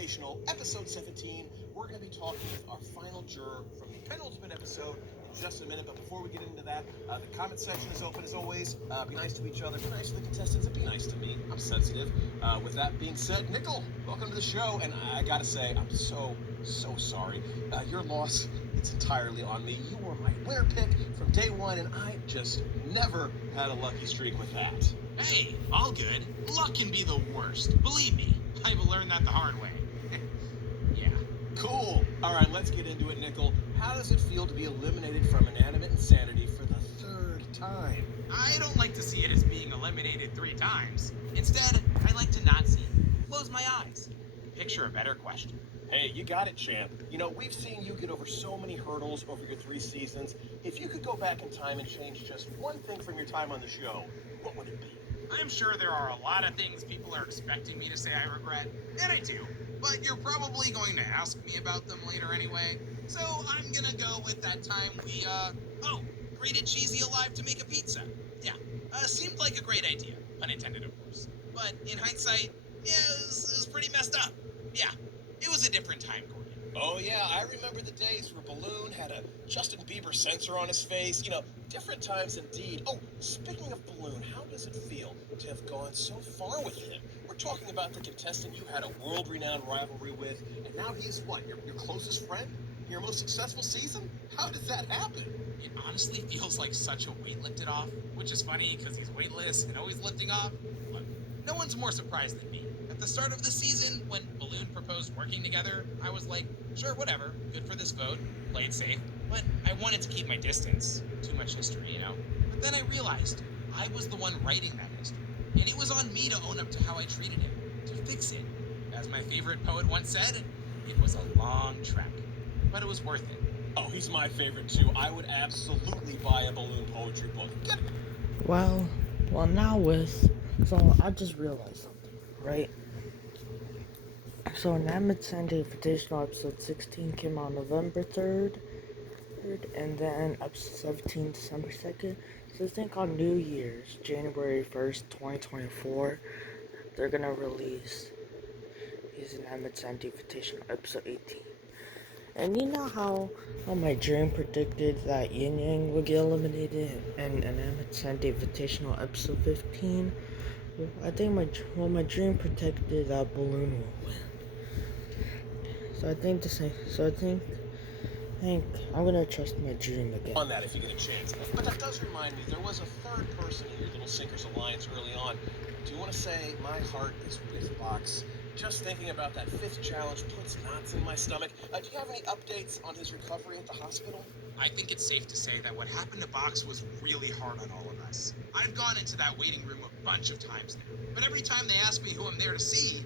Invitational, episode 17. We're going to be talking with our final juror from the penultimate episode in just a minute. But before we get into that, the comment section is open as always. Be nice to each other, be nice to the contestants, and be nice to me. I'm sensitive. With that being said, Nickel, welcome to the show. And I got to say, I'm so sorry. Your loss, it's entirely on me. You were my winner pick from day one, and I just never had a lucky streak with that. Hey, all good. Luck can be the worst. Believe me, I've learned that the hard way. Yeah. Cool. All right, let's get into it, Nickel. How does it feel to be eliminated from Inanimate Insanity for the third time? I don't like to see it as being eliminated 3 times. Instead, I like to not see it. Close my eyes. Picture a better question. Hey, you got it, champ. You know, we've seen you get over so many hurdles over your 3 seasons. If you could go back in time and change just one thing from your time on the show, what would it be? I'm sure there are a lot of things people are expecting me to say I regret, and I do. But you're probably going to ask me about them later anyway. So I'm gonna go with that time we, created Cheesy alive to make a pizza. Yeah, seemed like a great idea. Unintended, of course. But in hindsight, yeah, it was pretty messed up. Yeah, it was a different time, Gordon. Oh, yeah, I remember the days where Balloon had a Justin Bieber sensor on his face. You know, different times indeed. Oh, speaking of Balloon, how does it feel to have gone so far with him? We're talking about the contestant you had a world-renowned rivalry with, and now he's what, your closest friend? Your most successful season? How does that happen? It honestly feels like such a weight lifted off, which is funny because he's weightless and always lifting off. Look, no one's more surprised than me. At the start of the season, when Balloon proposed working together, I was like, sure, whatever, good for this vote, play it safe, but I wanted to keep my distance. Too much history, you know? But then I realized I was the one writing that history, and it was on me to own up to how I treated him, to fix it. As my favorite poet once said, it was a long trek, but it was worth it. Oh, he's my favorite too. I would absolutely buy a Balloon poetry book. Get it. Well, so I just realized something, right? So Inanimate Insanity Invitational episode 16 came out November 3rd, and then episode 17 December 2nd. So this thing called New Year's, January 1st, 2024, they're gonna release his Inanimate Insanity Invitational episode 18. And you know how my dream predicted that Yin Yang would get eliminated in Inanimate Insanity Invitational episode 15? I think my dream predicted that Balloon will win. So I think I'm gonna trust my dream again. On that if you get a chance. But that does remind me, there was a third person in your little Sinkers Alliance early on. Do you want to say my heart is with Box? Just thinking about that 5th challenge puts knots in my stomach. Do you have any updates on his recovery at the hospital? I think it's safe to say that what happened to Box was really hard on all of us. I've gone into that waiting room a bunch of times now, but every time they ask me who I'm there to see,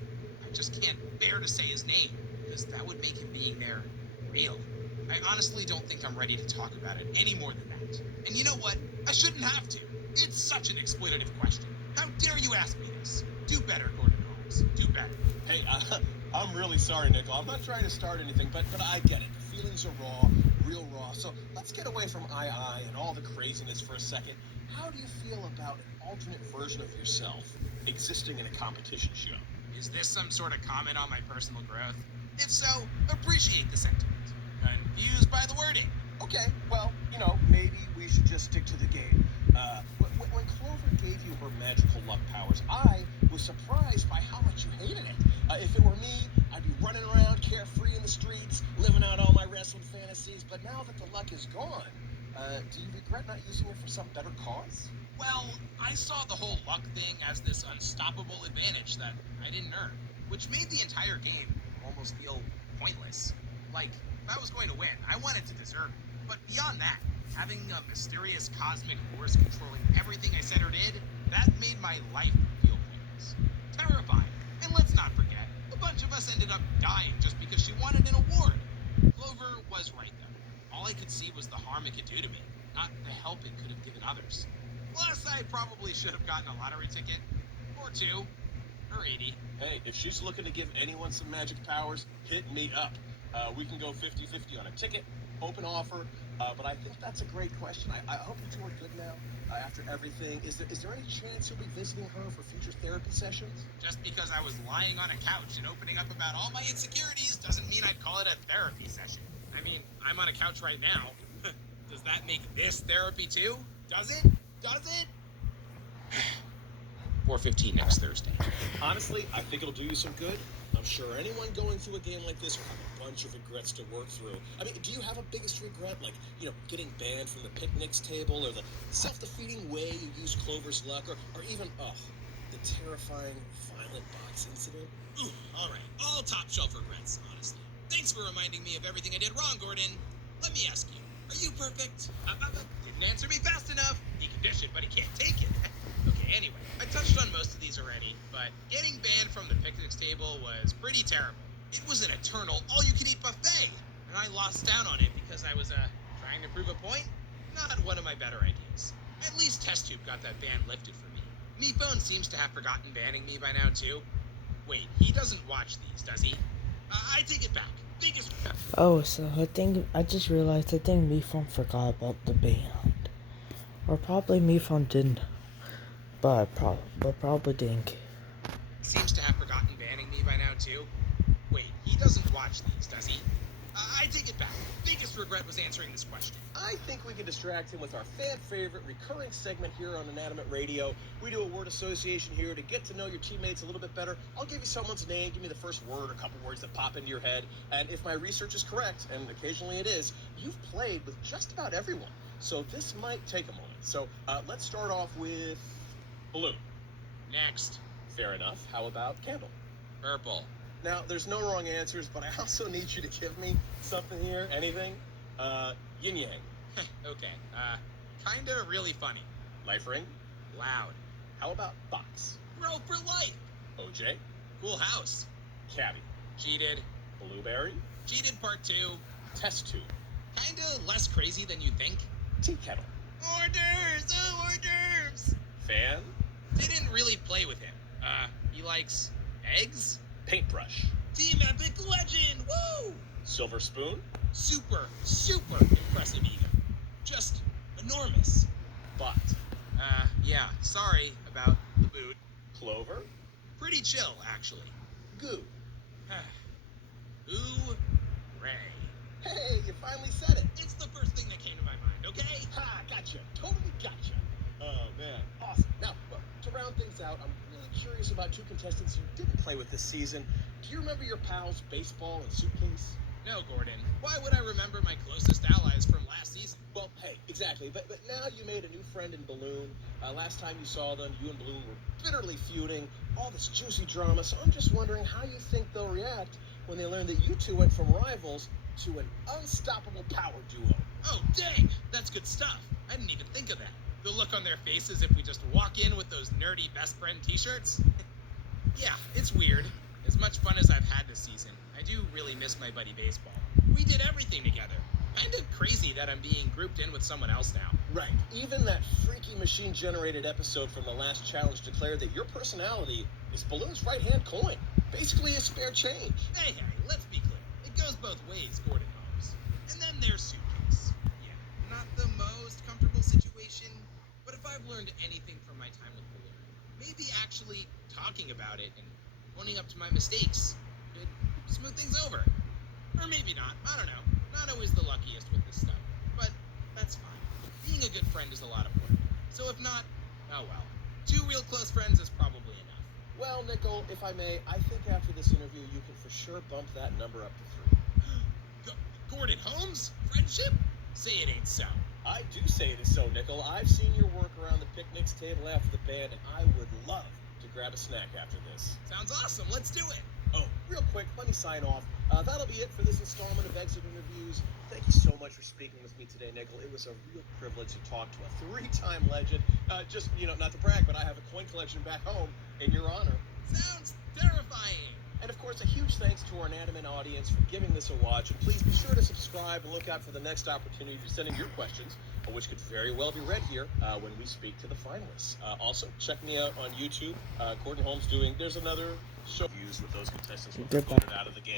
I just can't bear to say his name, because that would make him being there real. I honestly don't think I'm ready to talk about it any more than that. And you know what? I shouldn't have to. It's such an exploitative question. How dare you ask me this? Do better, Gordon Holmes. Do better. Hey, I'm really sorry, Nickel. I'm not trying to start anything, but I get it. The feelings are raw, real raw. So let's get away from I and all the craziness for a second. How do you feel about an alternate version of yourself existing in a competition show? Is this some sort of comment on my personal growth? If so, appreciate the sentiment. Confused by the wording. Okay, well, you know, maybe we should just stick to the game. When Clover gave you her magical luck powers, I was surprised by how much you hated it. If it were me, I'd be running around carefree in the streets, living out all my wrestling fantasies, but now that the luck is gone, do you regret not using it for some better cause? Well, I saw the whole luck thing as this unstoppable advantage that I didn't earn, which made the entire game almost feel pointless. Like, if I was going to win, I wanted to deserve it. But beyond that, having a mysterious cosmic force controlling everything I said or did, that made my life feel pointless. Terrifying. And let's not forget, a bunch of us ended up dying just because she wanted an award. Clover was right, though. All I could see was the harm it could do to me, not the help it could have given others. Plus, I probably should have gotten a lottery ticket. Or 2. Or 80. Hey, if she's looking to give anyone some magic powers, hit me up. We can go 50-50 on a ticket, open offer. But I think that's a great question. I hope you're doing good now after everything. Is there any chance you'll be visiting her for future therapy sessions? Just because I was lying on a couch and opening up about all my insecurities doesn't mean I'd call it a therapy session. I mean, I'm on a couch right now. Does that make this therapy too? Does it? Does it? 4:15 next Thursday. Honestly, I think it'll do you some good. I'm sure anyone going through a game like this will have a bunch of regrets to work through. I mean, do you have a biggest regret? Like, getting banned from the picnics table, or the self-defeating way you used Clover's luck, or even, the terrifying violent box incident? Ooh, all right. All top shelf regrets, honestly. Thanks for reminding me of everything I did wrong, Gordon. Let me ask you, are you perfect? Didn't answer me fast enough. He conditioned, but he can't take it. Okay, anyway, I touched on most of these already, but getting banned from the picnics table was pretty terrible. It was an eternal all-you-can-eat buffet, and I lost down on it because I was, trying to prove a point. Not one of my better ideas. At least Test Tube got that ban lifted for me. Meatbone seems to have forgotten banning me by now, too. Wait, he doesn't watch these, does he? I take it back. Biggest... Oh, so I just realized I think Mifon forgot about the band. Or probably Mifon didn't. But probably didn't. Seems to have forgotten banning me by now, too. Wait, he doesn't watch these, does he? I take it back. Biggest regret was answering this question. I think we can distract him with our fan-favorite recurring segment here on Inanimate Radio. We do a word association here to get to know your teammates a little bit better. I'll give you someone's name, give me the first word or a couple words that pop into your head, and if my research is correct, and occasionally it is, you've played with just about everyone. So this might take a moment. So let's start off with blue. Next. Fair enough. How about candle? Purple. Now, there's no wrong answers, but I also need you to give me something here. Anything? Yin Yang. Okay. Kinda really funny. Life ring? Loud. How about box? Bro for life. OJ? Cool house. Cabbie? Cheated. Blueberry? Cheated part 2. Test tube? Kinda less crazy than you think. Tea kettle? Hors d'oeuvres! Oh, hors d'oeuvres! Fan? Didn't really play with him. He likes eggs? Paintbrush? Team Epic Legend! Woo! Silver spoon? Super impressive ego. Just enormous. Bot? Yeah, sorry about the boot. Clover? Pretty chill, actually. Goo? Hooray. Hey, you finally said it! It's the first thing that came to my mind, okay? Ha, gotcha. Totally gotcha. Oh, man. Awesome. Now, to round things out, I'm really curious about two contestants you didn't play with this season. Do you remember your pals, Baseball and Suitcase? No, Gordon. Why would I remember my closest allies from last season? Well, hey, exactly. But now you made a new friend in Balloon. Last time you saw them, you and Balloon were bitterly feuding. All this juicy drama. So I'm just wondering how you think they'll react when they learn that you two went from rivals to an unstoppable power duo. Oh, dang! That's good stuff. I didn't even think of that. The look on their faces if we just walk in with those nerdy best friend t-shirts? Yeah, it's weird. As much fun as I've had this season, I do really miss my buddy Baseball. We did everything together. Kinda crazy that I'm being grouped in with someone else now. Right. Even that freaky machine-generated episode from the last challenge declared that your personality is Balloon's right-hand coin. Basically a spare change. Hey, let's be clear. It goes both ways, Gordon Holmes. And then there's Suitcase. Yeah, not the most comfortable situation, but if I've learned anything from my time with Balloon, maybe actually talking about it and owning up to my mistakes could smooth things over. Or maybe not. I don't know. Not always the luckiest with this stuff, but that's fine. Being a good friend is a lot of work. So if not, oh well. 2 real close friends is probably enough. Well, Nickel, if I may, I think after this interview you can for sure bump that number up to 3. Gordon Holmes? Friendship? Say it ain't so. I do say it is so, Nickel. I've seen your work around the picnics table after the band, and I would love to grab a snack after this. Sounds awesome. Let's do it. Oh, real quick, let me sign off. That'll be it for this installment of Exit Interviews. Thank you so much for speaking with me today, Nickel. It was a real privilege to talk to a 3-time legend. Just, not to brag, but I have a coin collection back home in your honor. Sounds terrifying. And of course, a huge thanks to our Inanimate audience for giving this a watch. And please be sure to subscribe and look out for the next opportunity to send in your questions, which could very well be read here when we speak to the finalists. Also, check me out on YouTube. Gordon Holmes there's another show used with those contestants who were voted out of the game.